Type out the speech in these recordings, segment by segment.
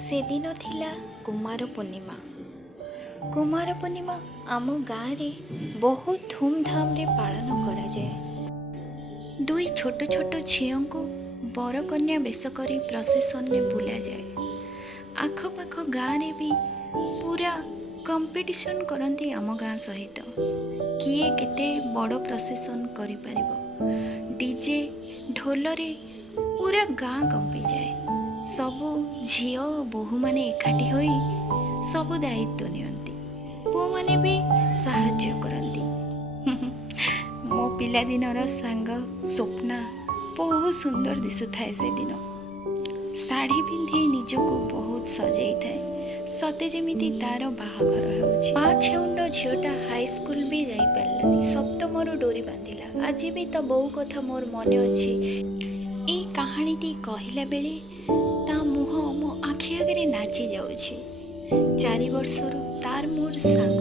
ସେଦିନ ଥିଲା କୁମାର ପୂର୍ଣ୍ଣିମା। କୁମାର ପୂର୍ଣ୍ଣିମା ଆମ ଗାଁରେ ବହୁତ ଧୁମଧାମରେ ପାଳନ କରାଯାଏ। ଦୁଇ ଛୋଟ ଛୋଟ ଝିଅଙ୍କୁ ବରକନ୍ୟା ବେଶ କରି ପ୍ରସେସନରେ ବୁଲାଯାଏ। ଆଖପାଖ ଗାଁରେ ବି ପୁରା କମ୍ପିଟିସନ୍ କରନ୍ତି ଆମ ଗାଁ ସହିତ, କିଏ କେତେ ବଡ଼ ପ୍ରସେସନ୍ କରିପାରିବ। ଡିଜେ ଢୋଲରେ ପୁରା ଗାଁ କମ୍ପିଯାଏ। ସବୁ ଝିଅ ଓ ବୋହୂମାନେ ଏକାଠି ହୋଇ ସବୁ ଦାୟିତ୍ୱ ନିଅନ୍ତି। ପୁଅମାନେ ବି ସାହାଯ୍ୟ କରନ୍ତି। ମୋ ପିଲାଦିନର ସାଙ୍ଗ ସ୍ୱପ୍ନା ବହୁତ ସୁନ୍ଦର ଦିଶୁଥାଏ ସେଦିନ। ଶାଢ଼ୀ ପିନ୍ଧି ନିଜକୁ ବହୁତ ସଜେଇଥାଏ, ସତେ ଯେମିତି ତାର ବାହାଘର ହେଉଛି। ଛେଉଣ୍ଡ ଝିଅଟା ହାଇସ୍କୁଲ ବି ଯାଇପାରିଲାନି, ସପ୍ତମରୁ ଡୋରି ବାନ୍ଧିଲା। ଆଜି ବି ତା ବୋଉ କଥା ମୋର ମନେ ଅଛି। ଏଇ କାହାଣୀଟି କହିଲା ବେଳେ ତା ମୁହଁ ମୋ ଆଖି ଆଗରେ ନାଚି ଯାଉଛି। 4 ବର୍ଷରୁ ତାର ମୋର ସାଙ୍ଗ।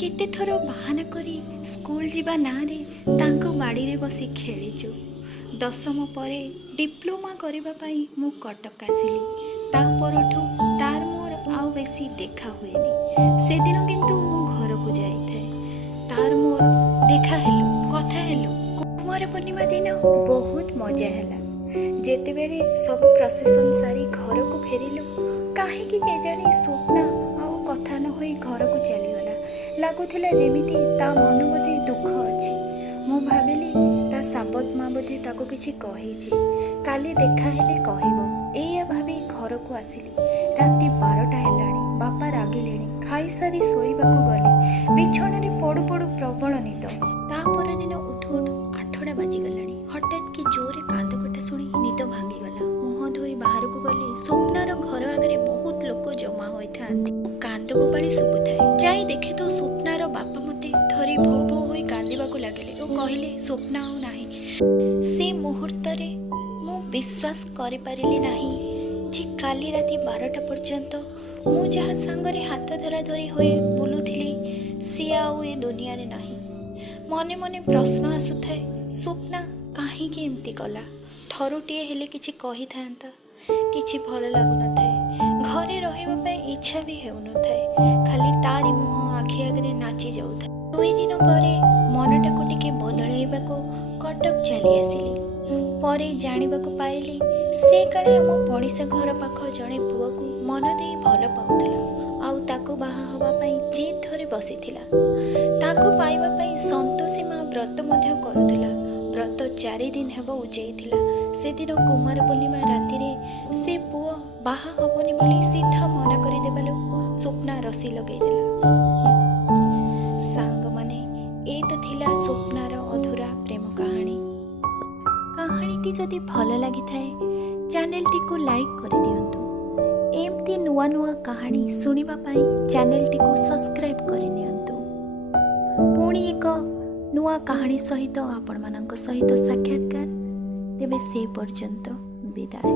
କେତେଥର ବାହାନା କରି ସ୍କୁଲ ଯିବା ନାଁରେ ତାଙ୍କ ବାଡ଼ିରେ ବସି ଖେଳିଛୁ। 10ମ ପରେ ଡିପ୍ଲୋମା କରିବା ପାଇଁ ମୁଁ କଟକ ଆସିଲି। ତା ପରଠୁ ତାର ମୋର ଆଉ ବେଶୀ ଦେଖା ହୁଏନି। ସେଦିନ କିନ୍ତୁ ମୁଁ ଘରକୁ ଯାଇଥାଏ। ତାର ମୋର ଦେଖା ହେଲୁ, କଥା ହେଲୁ। କୁମାର ପୂର୍ଣ୍ଣିମା ଦିନ ବହୁତ ମଜା ହେଲା। ଯେତେବେଳେ ସବୁ ପ୍ରସେସନ୍ ସାରି ଘରକୁ ଫେରିଲୁ, କାହିଁକି କେଜାଣି ସ୍ୱପ୍ନା ଆଉ କଥା ନ ହୋଇ ଘରକୁ ଚାଲିଗଲା। ଲାଗୁଥିଲା ଯେମିତି ତା ମନ ବୋଧେ ଦୁଃଖ ଅଛି। ମୁଁ ଭାବିଲି ତା ସାବତ ମା ବୋଧେ ତାକୁ କିଛି କହିଛି, କାଲି ଦେଖା ହେଲେ କହିବ। ଏଇଆ ଭାବି ଘରକୁ ଆସିଲି। ରାତି 12ଟା ହେଲାଣି। ବାପା ରାଗିଲେଣି। ଖାଇସାରି ଶୋଇବାକୁ ଗଲି। ବିଛଣାରେ ପଡ଼ୁ ପଡ଼ୁ ପ୍ରବଳ ନିଦ। ତା ପରଦିନ ଉଠୁ ଉଠୁ 8ଟା ବାଜିଗଲାଣି। ହଠାତ୍ କି ଜୋରରେ କାନ୍ଦକଟା ଶୁଣି ନିଦ ଭାଙ୍ଗିଗଲା। ମୁହଁ ଧୋଇ ବାହାରକୁ ଗଲି। ସ୍ୱପ୍ନାର ଘର ଆଗରେ ବହୁତ ଲୋକ ଜମା ହୋଇଥାନ୍ତି। କାନ୍ଦ ବୋବାଳି ଶୁଭୁଥାଏ। ଯାଇ ଦେଖେ ତ ସ୍ୱପ୍ନାର ବାପା ମୋତେ ଧରି ଭୋ ଭୋ ହୋଇ କାନ୍ଦିବାକୁ ଲାଗିଲେ ଓ କହିଲେ ସ୍ୱପ୍ନା ଆଉ ନାହିଁ। ସେ ମୁହୂର୍ତ୍ତରେ ମୁଁ ବିଶ୍ୱାସ କରିପାରିଲି ନାହିଁ ଯେ କାଲି ରାତି 12ଟା ପର୍ଯ୍ୟନ୍ତ ମୁଁ ଯାହା ସାଙ୍ଗରେ ହାତ ଧରାଧରି ହୋଇ ବୁଲୁଥିଲି, ସିଏ ଆଉ ଏ ଦୁନିଆରେ ନାହିଁ। ମନେ ମନେ ପ୍ରଶ୍ନ ଆସୁଥାଏ, ସ୍ୱପ୍ନା କାହିଁକି ଏମିତି କଲା? ଥରୁଟିଏ ହେଲେ କିଛି କହିଥାନ୍ତା। କିଛି ଭଲ ଲାଗୁନଥାଏ। ଘରେ ରହିବା ପାଇଁ ଇଚ୍ଛା ବି ହେଉନଥାଏ। ଖାଲି ତାରି ମୁହଁ ଆଖି ଆଗରେ ନାଚି ଯାଉଥାଏ। 2 ଦିନ ପରେ ମନଟାକୁ ଟିକେ ବଦଳାଇବାକୁ କଟକ ଚାଲି ଆସିଲି। ପରେ ଜାଣିବାକୁ ପାଇଲି ସେ କାଳେ ଆମ ପଡ଼ିଶା ଘର ପାଖ ଜଣେ ପୁଅକୁ ମନ ଦେଇ ଭଲ ପାଉଥିଲା, ଆଉ ତାକୁ ବାହା ହେବା ପାଇଁ ଜିଦ୍ ଧରି ବସିଥିଲା। ତାକୁ ପାଇବା ପାଇଁ ସନ୍ତୋଷୀ ମା ବ୍ରତ ମଧ୍ୟ କରୁଥିଲା। ବ୍ରତ 4 ଦିନ ହେବ ଉଜେଇଥିଲା। ସେଦିନ କୁମାର ପୂର୍ଣ୍ଣିମା ରାତିରେ ସେ ପୁଅ ବାହା ହେବନି ବୋଲି ସିଧା ମନା କରିଦେବାରୁ ସ୍ୱପ୍ନା ରସି ଲଗେଇଦେଲା। ସାଙ୍ଗମାନେ, ଏଇ ତ ଥିଲା ସ୍ୱପ୍ନାର ଅଧୁରା ପ୍ରେମ କାହାଣୀ। କାହାଣୀଟି ଯଦି ଭଲ ଲାଗିଥାଏ ଚ୍ୟାନେଲଟିକୁ ଲାଇକ୍ କରିଦିଅନ୍ତୁ। ଏମିତି ନୂଆ ନୂଆ କାହାଣୀ ଶୁଣିବା ପାଇଁ ଚ୍ୟାନେଲଟିକୁ ସବସ୍କ୍ରାଇବ୍ କରିନିଅନ୍ତୁ। ପୁଣି ଏକ ନୂଆ କାହାଣୀ ସହିତ ଆପଣମାନଙ୍କ ସହିତ ସାକ୍ଷାତକାର। ତେବେ ସେ ପର୍ଯ୍ୟନ୍ତ ବିଦାୟ।